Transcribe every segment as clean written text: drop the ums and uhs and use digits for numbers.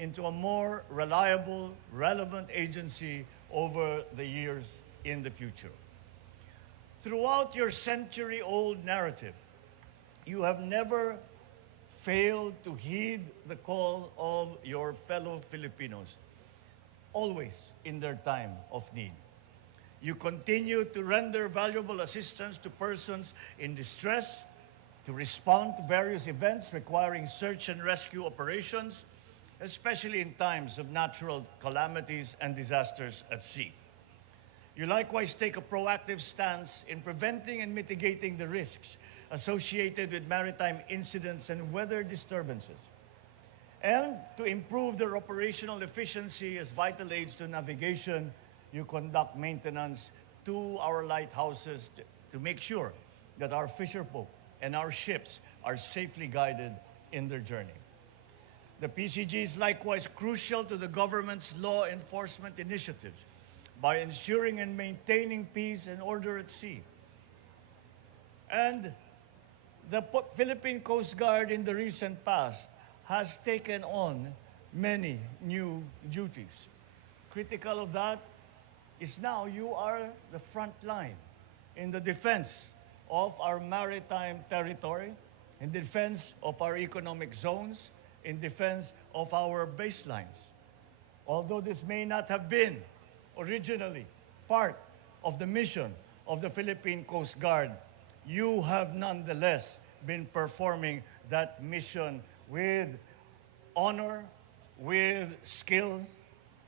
into a more reliable, relevant agency over the years in the future. Throughout your century-old narrative, you have never failed to heed the call of your fellow Filipinos, always in their time of need. You continue to render valuable assistance to persons in distress, to respond to various events requiring search and rescue operations, especially in times of natural calamities and disasters at sea. You likewise take a proactive stance in preventing and mitigating the risks associated with maritime incidents and weather disturbances. And to improve their operational efficiency as vital aids to navigation, you conduct maintenance to our lighthouses to make sure that our fisherfolk and our ships are safely guided in their journey. The PCG is likewise crucial to the government's law enforcement initiatives by ensuring and maintaining peace and order at sea. And the Philippine Coast Guard in the recent past has taken on many new duties. Critical of that is now you are the front line in the defense of our maritime territory, in defense of our economic zones, in defense of our baselines. Although this may not have been originally part of the mission of the Philippine Coast Guard, you have nonetheless been performing that mission with honor, with skill,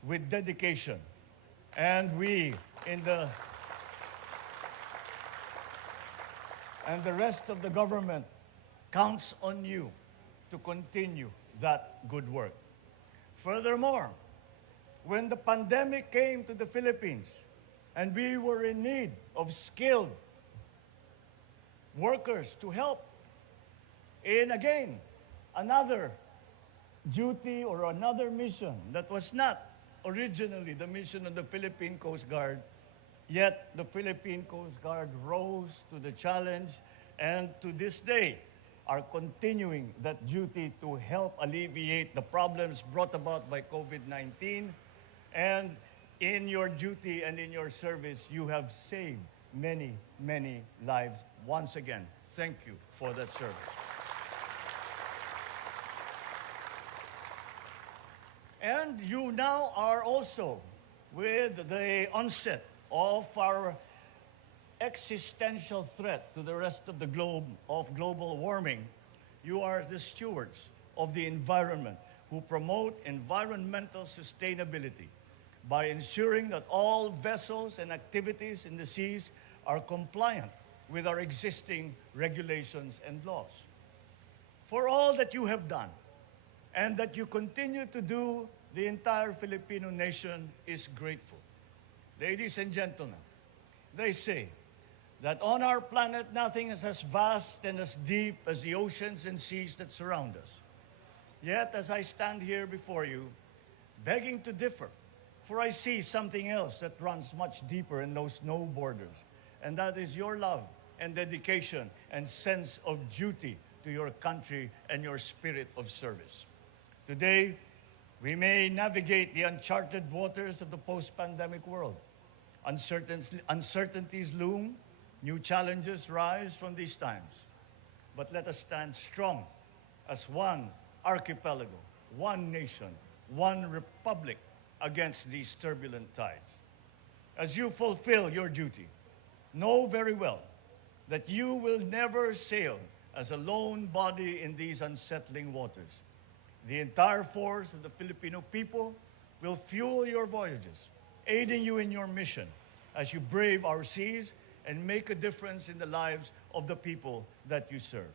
with dedication. And we and the rest of the government counts on you to continue that good work. Furthermore, when the pandemic came to the Philippines and we were in need of skilled workers to help in, again, another duty or another mission that was not originally the mission of the Philippine Coast Guard, yet the Philippine Coast Guard rose to the challenge and to this day are continuing that duty to help alleviate the problems brought about by COVID-19. And in your duty and in your service, you have saved many, many lives. Once again, thank you for that service. And you now are also, with the onset of our existential threat to the rest of the globe of global warming, you are the stewards of the environment who promote environmental sustainability by ensuring that all vessels and activities in the seas are compliant with our existing regulations and laws. For all that you have done and that you continue to do, the entire Filipino nation is grateful. Ladies and gentlemen, they say that on our planet nothing is as vast and as deep as the oceans and seas that surround us. Yet, as I stand here before you, begging to differ, for I see something else that runs much deeper and knows no borders, and that is your love and dedication and sense of duty to your country and your spirit of service. Today, we may navigate the uncharted waters of the post-pandemic world. Uncertainties loom, new challenges rise from these times. But let us stand strong as one archipelago, one nation, one republic against these turbulent tides. As you fulfill your duty, know very well that you will never sail as a lone body in these unsettling waters. The entire force of the Filipino people will fuel your voyages, aiding you in your mission as you brave our seas and make a difference in the lives of the people that you serve.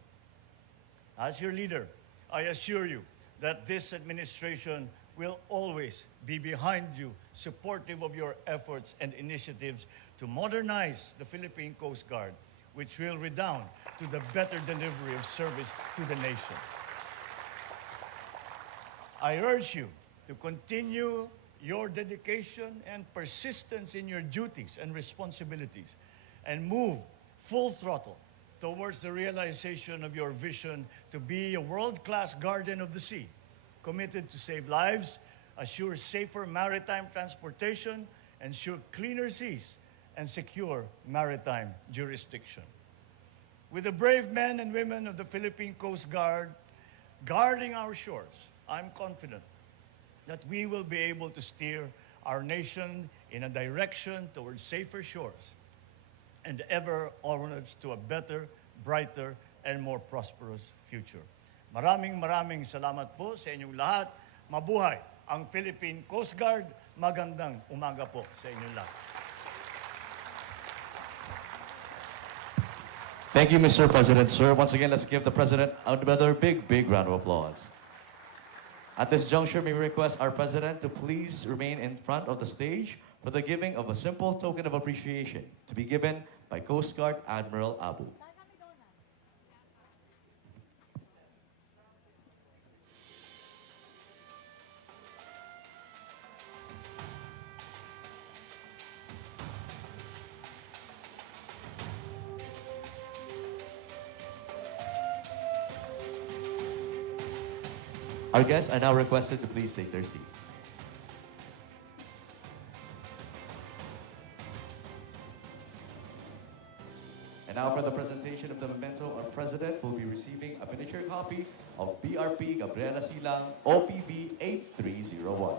As your leader, I assure you that this administration will always be behind you, supportive of your efforts and initiatives to modernize the Philippine Coast Guard, which will redound to the better delivery of service to the nation. I urge you to continue your dedication and persistence in your duties and responsibilities and move full throttle towards the realization of your vision to be a world-class guardian of the sea, committed to save lives, assure safer maritime transportation, ensure cleaner seas, and secure maritime jurisdiction. With the brave men and women of the Philippine Coast Guard guarding our shores, I'm confident that we will be able to steer our nation in a direction towards safer shores and ever onwards to a better, brighter, and more prosperous future. Maraming salamat po sa inyong lahat. Mabuhay ang Philippine Coast Guard. Magandang umaga po sa inyong lahat. Thank you, Mr. President, sir. Once again, let's give the President another big round of applause. At this juncture, may we request our President to please remain in front of the stage for the giving of a simple token of appreciation to be given by Coast Guard Admiral Abu. Our guests are now requested to please take their seats. And now for the presentation of the memento, our President will be receiving a miniature copy of BRP Gabriela Silang OPB 8301.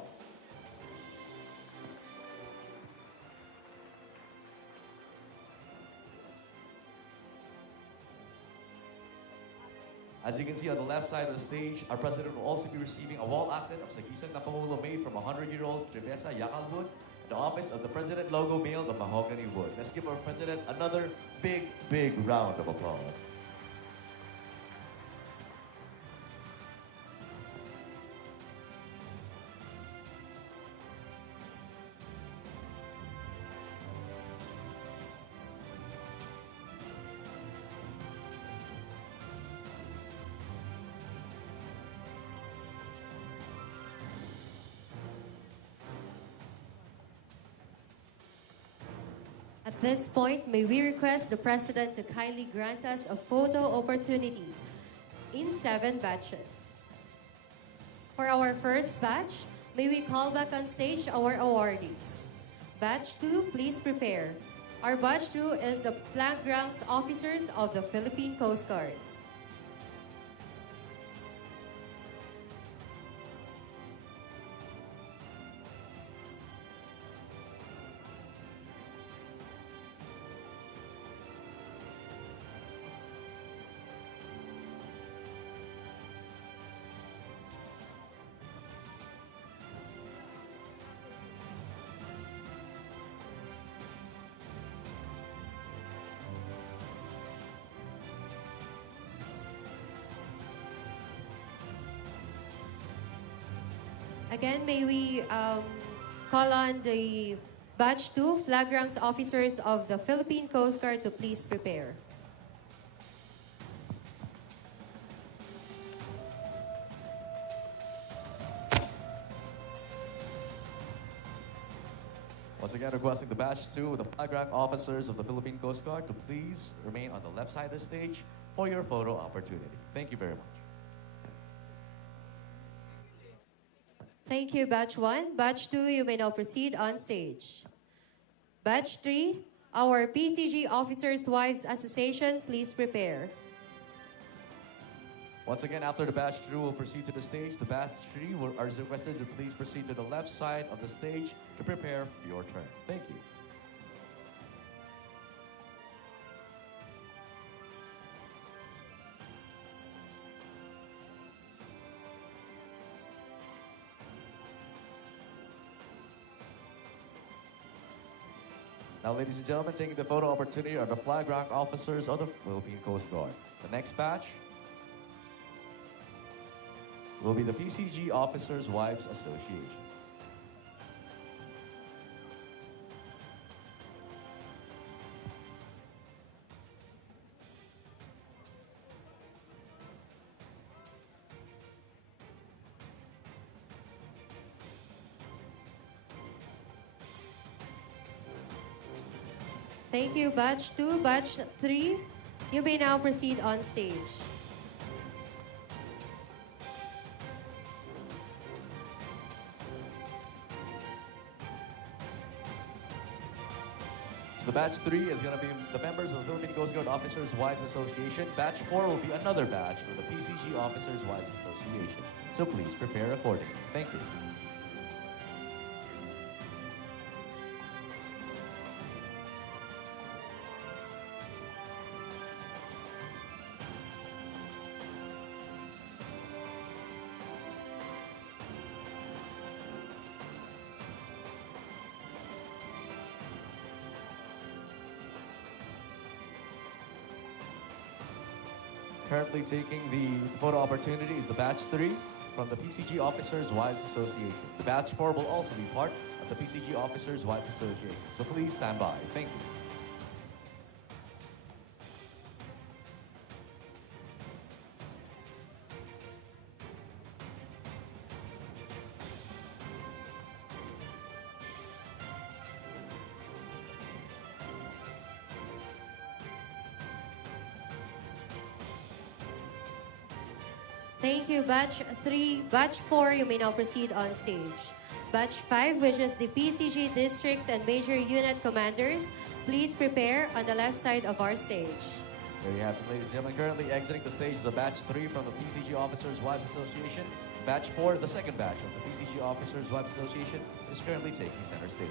As you can see on the left side of the stage, our President will also be receiving a wall asset of Sagisag na Pangulo made from 100-year-old Trevesa Yakal wood, and the office of the President logo made of mahogany wood. Let's give our President another big round of applause. At this point, may we request the President to kindly grant us a photo opportunity in 7 batches. For our first batch, may we call back on stage our awardees. Batch 2, please prepare. Our batch 2 is the Flag Grounds Officers of the Philippine Coast Guard. Again, may we call on the Batch 2 Flag Ranks Officers of the Philippine Coast Guard to please prepare. Once again, requesting the Batch 2 with the Flag Rank Officers of the Philippine Coast Guard to please remain on the left side of the stage for your photo opportunity. Thank you very much. Thank you, Batch 1. Batch 2, you may now proceed on stage. Batch 3, our PCG Officers' Wives Association, please prepare. Once again, after the Batch 2 will proceed to the stage, the Batch 3 are requested to please proceed to the left side of the stage to prepare for your turn. Thank you. Now, ladies and gentlemen, taking the photo opportunity are the Flag Rank Officers of the Philippine Coast Guard. The next batch will be the PCG Officers' Wives Association. Thank you, Batch 2. Batch 3, you may now proceed on stage. The batch 3 is going to be the members of the Philippine Coast Guard Officers Wives Association. Batch 4 will be another batch for the PCG Officers Wives Association. So please prepare accordingly. Thank you. Currently taking the photo opportunity is the batch 3 from the PCG Officers Wives Association. The batch 4 will also be part of the PCG Officers Wives Association. So please stand by. Thank you. Thank you, Batch 3. Batch 4, you may now proceed on stage. Batch 5, which is the PCG Districts and Major Unit Commanders, please prepare on the left side of our stage. There you have it, ladies and gentlemen. Currently exiting the stage is the batch 3 from the PCG Officers Wives Association. Batch 4, the second batch of the PCG Officers Wives Association, is currently taking center stage.